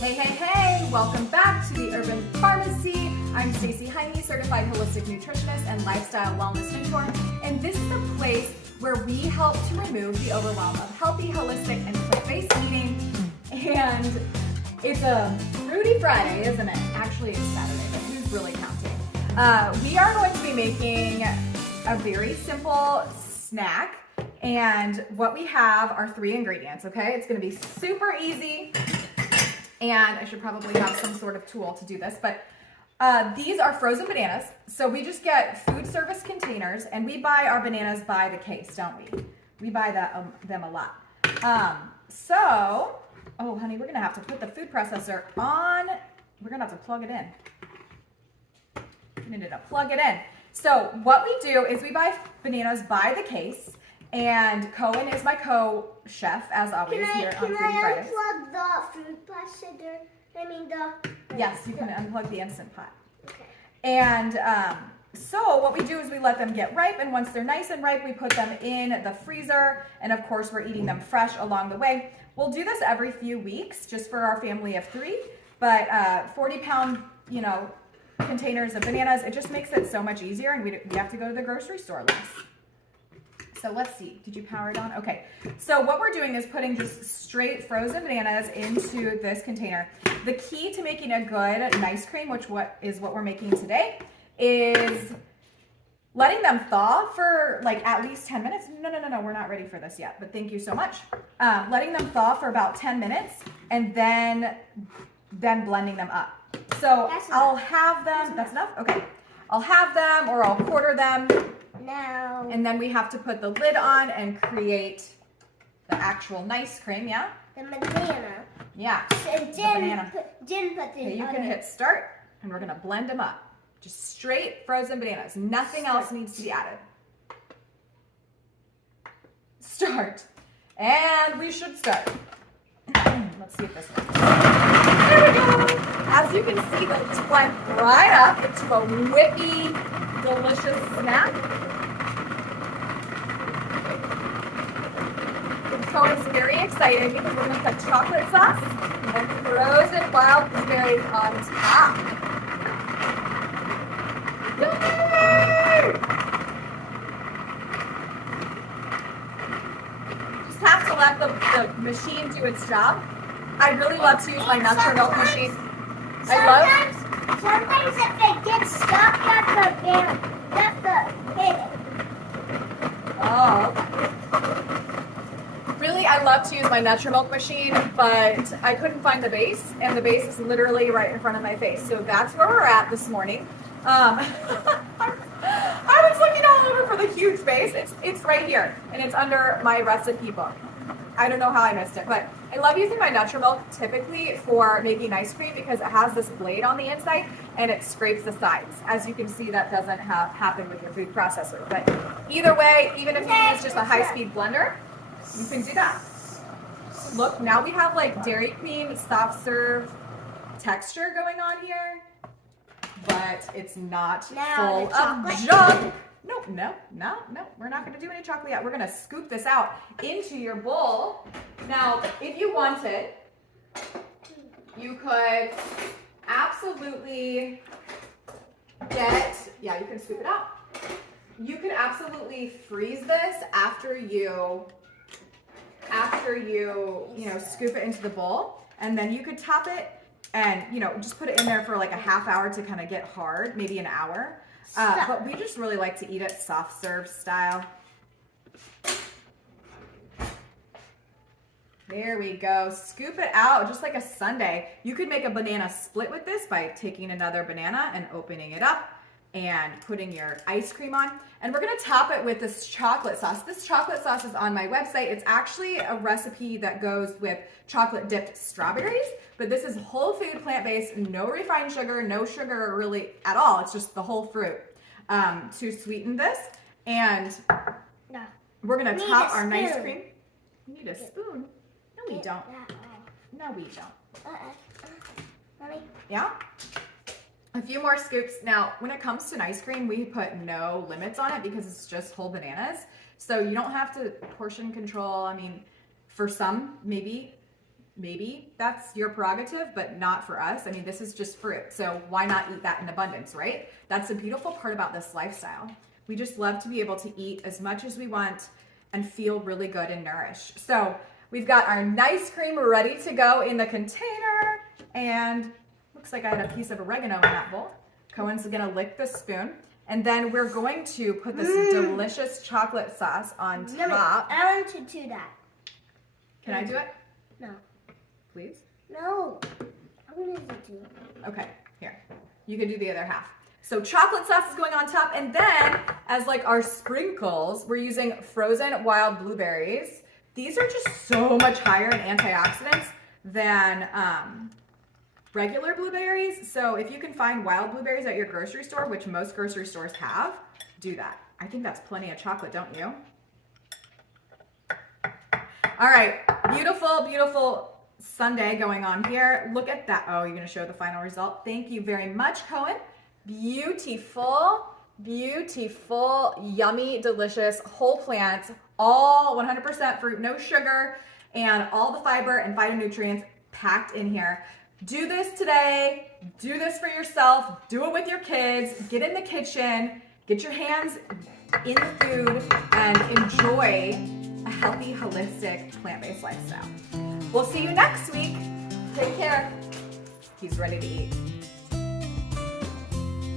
Hey, hey, hey! Welcome back to the Urban Pharmacy. I'm STACEYHEINY, certified holistic nutritionist and lifestyle wellness mentor, and this is a place where we help to remove the overwhelm of healthy, holistic, and plant-based eating. And it's a fruity Friday, isn't it? Actually, it's Saturday, but who's really counting? We are going to be making a very simple snack, and what we have are 3 ingredients, okay? It's gonna be super easy. And I should probably have some sort of tool to do this, but these are frozen bananas. So we just get food service containers, and we buy our bananas by the case, don't we? We buy them a lot. Oh honey, we're gonna have to put the food processor on. We're gonna have to plug it in. We need to plug it in. So what we do is we buy bananas by the case, and Cohen is my co-chef, as always, here on Foodie Fridays. Can I unplug the food processor? Yes, you can unplug the Instant Pot. Okay. And so what we do is we let them get ripe, and once they're nice and ripe, we put them in the freezer, and of course we're eating them fresh along the way. We'll do this every few weeks, just for our family of 3, but 40-pound, containers of bananas, it just makes it so much easier, and we have to go to the grocery store less. So let's see, did you power it on? Okay, so what we're doing is putting just straight frozen bananas into this container. The key to making a good nice cream, which is what we're making today, is letting them thaw for like at least 10 minutes. No, we're not ready for this yet, but thank you so much. Letting them thaw for about 10 minutes and then blending them up. So I'll have them, that's enough? Okay. I'll have them, or I'll quarter them. No. And then we have to put the lid on and create the actual nice cream, yeah? The banana. Yeah, And the banana. put the Okay, you can hit start, and we're gonna blend them up. Just straight frozen bananas. Nothing else needs to be added. Start. And we should start. Let's see if this works. There we go. As you can see, it went right up into a whippy, delicious snack. So it's very exciting because we're going to put chocolate sauce and frozen wild blueberries on top. Yay! Just have to let the machine do its job. I really love to use my natural milk machine. Sometimes if it gets stuck, you have to hit it. Oh, okay. Really, I love to use my natural milk machine, but I couldn't find the base, and the base is literally right in front of my face. So that's where we're at this morning. I was looking all over for the huge base. It's right here, and it's under my recipe book. I don't know how I missed it, but I love using my natural milk typically for making ice cream because it has this blade on the inside and it scrapes the sides. As you can see, that doesn't happen with your food processor. But either way, even if you use just a high-speed blender, you can do that. Look, now we have like Dairy Queen soft serve texture going on here, but it's not full of junk. No, we're not going to do any chocolate yet. We're going to scoop this out into your bowl. Now, if you wanted, you could absolutely you can scoop it out. You could absolutely freeze this after you scoop it into the bowl, and then you could top it and, just put it in there for like a half hour to kind of get hard, maybe an hour. But we just really like to eat it soft serve style. There we go. Scoop it out just like a sundae. You could make a banana split with this by taking another banana and opening it up and putting your ice cream on. And we're gonna top it with this chocolate sauce. This chocolate sauce is on my website. It's actually a recipe that goes with chocolate dipped strawberries, but this is whole food, plant-based, no refined sugar, no sugar really at all. It's just the whole fruit to sweeten this. And we're gonna top our nice cream. You need a spoon. No, we don't. No, we don't. Mommy? Yeah? A few more scoops. Now, when it comes to an ice cream, we put no limits on it because it's just whole bananas. So you don't have to portion control. I mean, for some, maybe maybe that's your prerogative, but not for us. I mean, this is just fruit, so why not eat that in abundance, right? That's the beautiful part about this lifestyle. We just love to be able to eat as much as we want and feel really good and nourished. So we've got our nice cream ready to go in the container, and looks like I had a piece of oregano in that bowl. Cohen's gonna lick the spoon, and then we're going to put this delicious chocolate sauce on top. I want to do that. Can I do it? No. Please? No. I want to do it. Okay, here. You can do the other half. So chocolate sauce is going on top, and then as like our sprinkles, we're using frozen wild blueberries. These are just so much higher in antioxidants than regular blueberries. So if you can find wild blueberries at your grocery store, which most grocery stores have, do that. I think that's plenty of chocolate, don't you? All right, beautiful, beautiful sundae going on here. Look at that. Oh, you're gonna show the final result. Thank you very much, Cohen. Beautiful, beautiful, yummy, delicious, whole plants, all 100% fruit, no sugar, and all the fiber and phytonutrients packed in here. Do this today, do this for yourself, do it with your kids, get in the kitchen, get your hands in the food, and enjoy a healthy, holistic, plant-based lifestyle. We'll see you next week. Take care. He's ready to eat.